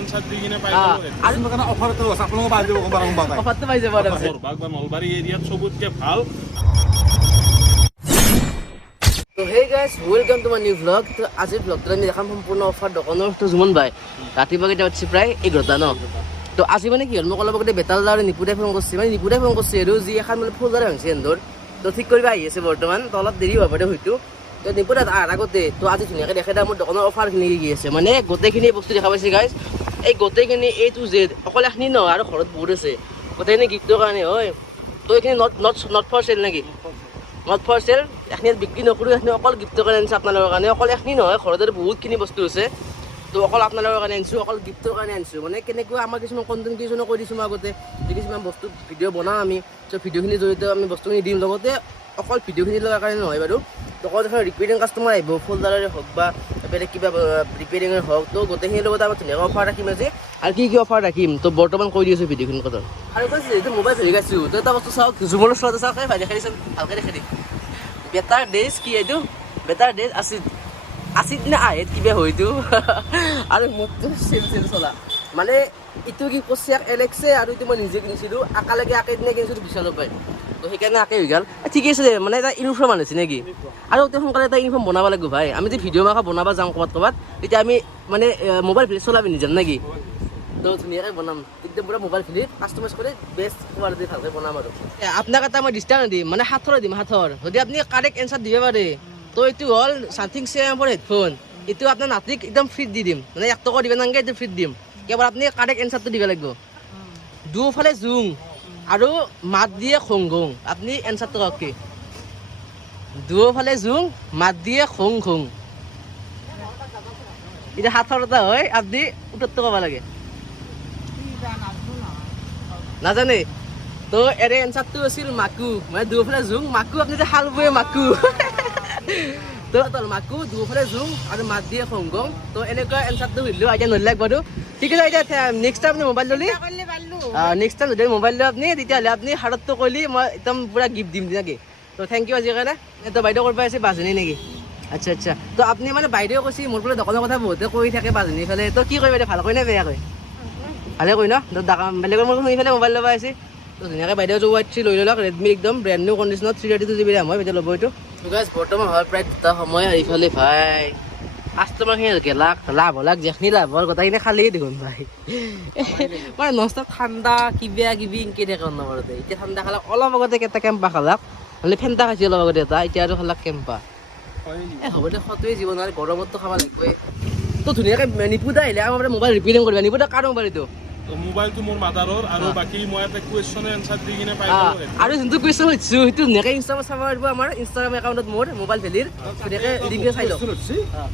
Answer দি কিনে পাই যাব আজি মানে অফাৰটো আছে আপোনালোকে পাই যাব গম পাই অফাৰটো পাই যাব বৰবাগ বা নলবাৰী এৰিয়াত সবতকে ভাল তো hey guys welcome to my new blog. তো আজিৰ ব্লগটোত আমি দেখাম সম্পূৰ্ণ অফাৰ দোকানৰ তো জুমন ভাই ৰাতিপুৱা কেইটা উঠছি প্ৰায় 11টা ন। তো আজি মানে কি হ'ল মোক অলপ আগতে বেতাল আৰু নিপুদাই ফোন কৰিছে মানে নিপুদাই ফোন কৰিছে আৰু যি এখন মানে ফুলদাৰে ভাঙিছে এন্দৰ তো ঠিক কৰিব আহি আছে বৰ্তমান তো অলপ দেৰি হ'ব পাৰে হয়তো তো নিপুদাত আগতে তো আজি ধুনীয়াকৈ দেখাই দিয়া মোৰ দোকানৰ অফাৰখিনি কি আছে মানে গোটেইখিনি বস্তু দেখা পাইছে গাইজ এই গোটেইখিনি A to Z অকল এখিনি নহয় আৰু ঘৰত বহুত আছে গোটেইখিনি গিফ্টৰ কাৰণে হয়। তো এইখিনি নট ফৰ চেল নেকি নট ফৰ চেল এখিনি বিক্ৰী নকৰোঁ এখিনি অকল গিফ্টৰ কাৰণে আনিছোঁ আপোনালোকৰ কাৰণে অকল এখিনি নহয় ঘৰতে বহুতখিনি বস্তু আছে তো অকল আপোনালোকৰ কাৰণে আনিছোঁ অকল গিফ্টৰ কাৰণে আনিছোঁ মানে কেনেকুৱা আমাৰ কিছুমান কণ্টেণ্ট ক্ৰিয়েশ্যনো কৰি দিছোঁ মই আগতে যে কিছুমান বস্তু ভিডিঅ' বনাওঁ আমি ত' ভিডিঅ'খিনিৰ জৰিয়তে আমি বস্তুখিনি দিম লগতে অকল ভিডিঅ'খিনি লোৱাৰ কাৰণে নহয় বাৰু তো অকল এখন ৰিপেয়াৰিং কাষ্টমাৰ আহিব ফোল্ডাৰৰে হওক বা বেলেগ কিবা ৰিপেয়াৰিঙৰ হওক তো গোটেইখিনিৰ লগত আমাৰ ধুনীয়াকৈ অফাৰ ৰাখিম আজি আৰু কি অফাৰ ৰাখিম তো বৰ্তমান কৈ দি আছোঁ ভিডিঅ'খিনিৰ কথা আৰু কৈছে যিহেতু মোবাইল ধৰি গৈছোঁ তো এটা বস্তু চাওক জুমৰ ওচৰতে চাওক ভাই দেখাই দিছে ভালকৈ দেখাই দি বেটাৰ ডেজ কি এইটো বেটাৰ ডেজ আছিল নে আহেত কিবা হয়তো আৰু মোৰতো চেল চলা মানে এইটো কি কৈছে এলেক্সে আৰু এইটো মই নিজে কিনিছিলোঁ আকালৈকে আকে দিনে কিনিছিলোঁ বিশালৰ পাই তো সেইকাৰণে আকে হৈ গ'ল ঠিকে আছে দে মানে এটা ইউনিফৰ্ম আনিছে নেকি আৰু অতি সোনকালে এটা ইউনিফৰ্ম বনাব লাগিব ভাই আমি যে ভিডিঅ' মাখা বনাব যাওঁ ক'ৰবাত তেতিয়া আমি মানে মোবাইল ফিলি চলাবি নিজাম নেকি তো ধুনীয়াকৈ বনাম একদম পুৰা মোবাইল ফিলি কাষ্টমাইজ কৰি বেষ্ট কোৱালিটি ভালকৈ বনাম আৰু আপোনাক এটা মই ডিছকাউণ্ট দিম মানে 700 দিম 700 যদি আপুনি কাৰেক্ট এনচাৰ দিব পাৰে তো এইটো হ'ল সামথিং চেমৰ হেডফোন এইটো আপোনাৰ নাতিক একদম ফ্ৰীত দি দিম মানে 1 টকা দিব নালাগে এইটো ফ্ৰীত দিম কেৱল আপুনি কাৰেক্ট এনচাৰটো দিব লাগিব দুফালে জুং আৰু মাত দিয়ে খং খং আপুনি এনচাৰটো কওক কি দুফালে জুং মাত দিয়ে খং খং এতিয়া 700 হয় আপুনি 70 ক'ব লাগে নাজানে তো এৰে এনচাৰটো আছিল মাকু মানে দুফালে জুং মাকু আপুনি যে হাল বয়ে মাকু তো মাকু দুফালে জুং আৰু মাত দিয়ে খং খং তো এনেকুৱা এনচাৰটো সুধিলোঁ এতিয়া নলাগ বাৰু ঠিক আছে এতিয়া নেক্সট টাইম আপুনি মোবাইল ল'লি নেক্সট টাইম যদি মোবাইল লয় আপুনি তেতিয়াহ'লে আপুনি হাততো ক'লি মই একদম পূৰা গিফ্ট দিম নেকি তো থেংক ইউ আজিৰ কাৰণে তো বাইদেউ কৰিব আছে বাজনী নেকি আচ্ছা আচ্ছা তো আপুনি মানে বাইদেউ কৈছে মোৰ বোলে দোকানৰ কথা বহুতে কৈ থাকে বাজনী ফালে তো কি কয় বাইদেউ ভাল কৈ নে বেয়া কয় ভালে কৈ ন বেলেগৰ মোৰ শুনি পেলাই মোবাইল ল'ব আছে তো ধুনীয়াকৈ বাইদেউ ৱাইট 3 লৈ লওক ৰেডমি একদম ব্ৰেণ্ড নিউ কণ্ডিশ্যনত 332 GB RAM হয় বাইদেউ ল'ব এইটো গাইজ বৰ্তমান হয় প্ৰায় 2টা সময় আৰু ইফালে ভাই কাষ্টমাৰখিনি গেলাক লাভ হলাক যেখিনি লাভ হ'ল গোটেইখিনি খালী দেখোন ভাই মানে নষ্ট ঠাণ্ডা কিবা কিবি ইনকে থাকে অনবৰতে এতিয়া ঠাণ্ডা খালাক অলপ আগতে এটা কেম্পা খালাক নহ'লে ফেণ্টা খাইছে অলপ আগতে এটা এতিয়া আৰু খালাক কেম্পা হ'ব দে সটোৱে জীৱন আৰু গৰমততো খাব লাগিবই তো ধুনীয়াকৈ নিপুদা আহিলে আমাৰ মোবাইল ৰিপেয়াৰিং কৰিবা নিপুদা কাৰ মোবাইল এইটো মোবাইলটো মোৰ মাদাৰৰ আৰু বাকি মই এটা কুৱেশ্যনৰ এনসাৰ দি কিনে পাই যাব আৰু যোনটো কুৱেশ্যন সুধিছোঁ সেইটো ধুনীয়াকৈ ইনষ্টাগ্ৰামত চাব পাৰিব আমাৰ ইনষ্টাগ্ৰাম একাউণ্টত মোৰ মোবাইল ভেলিৰ ধুনীয়াকৈ লিংকটো চাই লওক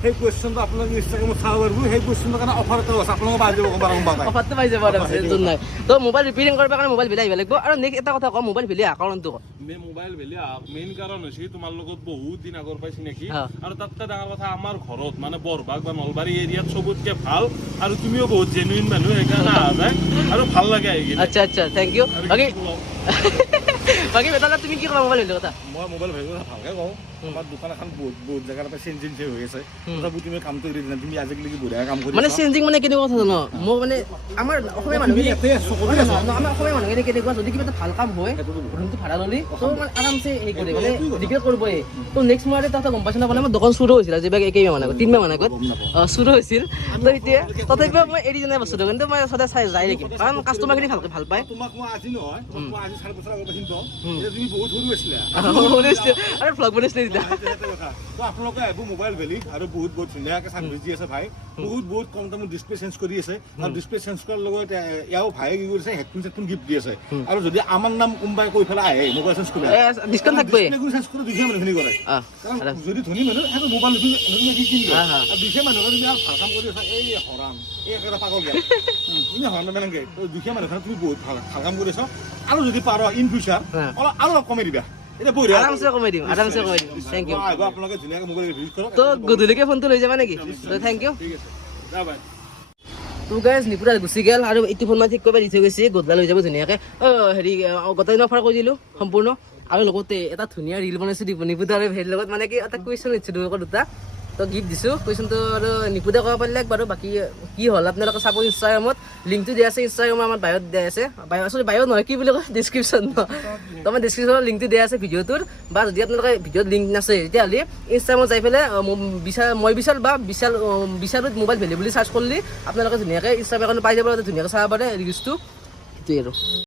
সেই কুৱেশ্যনটো আপোনালোকে ইনষ্টাগ্ৰামত চাব পাৰিব সেই কুৱেশ্যনৰ কাৰণে অফাৰ এটা আছে আপোনালোকে পাই যাব গম পাই অফাৰটো পাই যাব টেনশ্যন নাই তো মোবাইল ৰিপেয়াৰিং কৰিব কাৰণে মোবাইল ভেলি আহিব লাগিব আৰু নেক্সট এটা কথা কওঁ মোবাইল ভেলি একাউণ্টটো কওঁ মোবাইল ভেলি মেইন কাৰণ হৈছে তোমাৰ লগত বহুত দিন আগৰ পাই চিনাকি আৰু তাতকৈ ডাঙৰ কথা আমাৰ ঘৰত মানে বৰবাগ বা নলবাৰী এৰিয়াত সবতকে ভাল আৰু তুমিও বহুত জেনুইন মানুহ সেইকাৰণে আহা যায় আৰু ভাল লাগে আহি আচ্ছা আচ্ছা থেংক ইউ বাকী বেটালা তুমি কি ক'বা মোবাইল ভেলিৰ কথা মই মোবাইল ভাবিব ভালকৈ কওঁ আমাৰ দোকান এখন বহুত জেগাৰ পৰা চেঞ্জিং হৈ আছে তথাপি তুমি কামটো কৰি দিলা তুমি আজিলৈকে বঢ়িয়া কাম কৰি মানে চেঞ্জিং মানে কেনেকুৱা কথা জানো মই মানে আমাৰ অসমীয়া মানুহখিনি আমাৰ অসমীয়া মানুহখিনি কেনেকুৱা যদি কিবা এটা ভাল কাম হয় ৰুমটো ভাড়া ল'লি তো মানে আৰামছে হেৰি কৰে মানে ৰিপেয়াৰ কৰিবই তো নেক্সট মাহতে তাতে গম পাইছে নাপালে মোৰ দোকান চুৰো হৈছিল আজি একেই মানে 3 মাহ মান আগত চুৰো হৈছিল তো এতিয়া তথাপিও মই এৰি দিয়া নাই বস্তুটো কিন্তু মই সদায় চাই যাই থাকিম কাৰণ কাষ্টমাৰখিনি ভালকৈ ভাল পায় তোমাক মই আজি নহয় মই আজি 4 বছৰ আগত পাইছিলো তুমি বহুত সৰু আছিলা আৰু ভ্লগ বনাইছিলে তেতিয়া তো আপোনালোকে আহিব মোবাইল ভেলি আৰু বহুত ধুনীয়াকৈ চাৰ্ভিচ দি আছে ভাই বহুত কম দামত ডিছপ্লে চেঞ্জ কৰি আছে আৰু ডিছপ্লে চেঞ্জ কৰাৰ লগত ইয়াও ভাই কি কৰিছে হেডফোন গিফ্ট দি আছে আৰু যদি আমাৰ নাম কোনোবাই কৈ পেলাই আহে মোবাইল চেঞ্জ কৰি ডিছকাউণ্ট থাকবই চেঞ্জ কৰি দুখীয়া মানুহখিনি কৰে কাৰণ যদি ধনী মানুহ সেইটো মোবাইল কিনিব আৰু দুখীয়া মানুহৰ তুমি আৰু ভাল কাম কৰি আছা এই হৰাম এই একেটা পাগল জ্ঞান তুমি হৰাম নালাগে দুখীয়া মানুহখিনি তুমি বহুত ভাল কাম কৰি আছা আৰু যদি পাৰ ইন ফিউচাৰ আৰু অলপ কমাই দিবা আৰামছে কমাই দিম থেংক ইউ আপোনালোকে ধুনীয়াকৈ মোবাইল ৰিভিউ কৰক তো গধূলিকে ফোনটো লৈ যাবা নেকি থেংক ইউ ঠিক আছে যা বাই তো গাইজ নিপুৰা গুচি গ'ল আৰু এইটো ফোন মই ঠিক কৰিব দি থৈ গৈছে গধূলা লৈ যাব ধুনীয়াকৈ হেৰি গোটেই অফাৰ কৰি দিলোঁ সম্পূৰ্ণ আৰু লগতে এটা ধুনীয়া ৰিল বনাইছোঁ নিপুতা আৰু হেৰিৰ লগত মানে কি এটা কুৱেশ্যন দিছোঁ দুটা তো গিফ্ট দিছোঁ কুৱেশ্যনটো আৰু নিপুদে ক'ব পাৰিলে বাৰু বাকী কি হ'ল আপোনালোকে চাব ইনষ্টাগ্ৰামত লিংকটো দিয়া আছে ইনষ্টাগ্ৰামত আমাৰ বায়'ত দিয়া আছে বায়'ত নহয় কি বুলি কয় ডিছক্ৰিপশ্যন তো আমাৰ ডিছক্ৰিপশ্যনত লিংকটো দিয়া আছে ভিডিঅ'টোৰ বা যদি আপোনালোকে ভিডিঅ'ত লিংক নাছে তেতিয়াহ'লে ইনষ্টাগ্ৰামত যাই পেলাই মই বিশাল বা বিশালত মোবাইল ভেলি বুলি চাৰ্চ কৰিলে আপোনালোকে ধুনীয়াকৈ ইনষ্টাগ্ৰামত পাই যাব ধুনীয়াকৈ চাব পাৰে ৰিলচটো সেইটোৱে আৰু